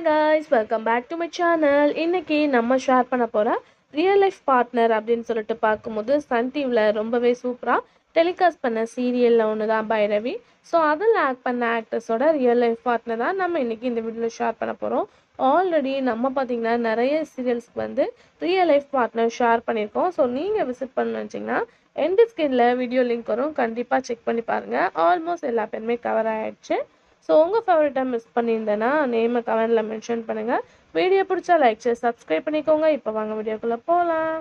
Hi guys, welcome back to my channel. இன்னைக்கு நம்ம share பண்ண போகிற ரியல் லைஃப் பார்ட்னர் அப்படின்னு சொல்லிட்டு பார்க்கும்போது சன் டிவியில் ரொம்பவே சூப்பராக டெலிகாஸ்ட் பண்ண சீரியலில் ஒன்று தான் பைரவி. ஸோ அதில் ஆக்ட் பண்ண ஆக்டர்ஸோட ரியல் லைஃப் பார்ட்னர் தான் நம்ம இன்றைக்கி இந்த வீடியோவில் ஷேர் பண்ண போகிறோம். ஆல்ரெடி நம்ம பார்த்திங்கன்னா நிறைய சீரியல்ஸ்க்கு வந்து ரியல் லைஃப் பார்ட்னர் ஷேர் பண்ணியிருக்கோம். ஸோ நீங்கள் விசிட் பண்ணணும்னு வச்சிங்கன்னா எண்டு ஸ்கிரீனில் வீடியோ லிங்க் வரும், கண்டிப்பாக செக் பண்ணி பாருங்கள். ஆல்மோஸ்ட் எல்லா பேருமே கவர் ஆகிடுச்சு. ஸோ உங்கள் ஃபேவரட்டாக மிஸ் பண்ணியிருந்தேன்னா நேமை கமெண்டில் மென்ஷன் பண்ணுங்கள். வீடியோ பிடிச்சா லைக் செய்ய சப்ஸ்கிரைப் பண்ணிக்கோங்க. இப்போ வாங்க வீடியோக்குள்ளே போகலாம்.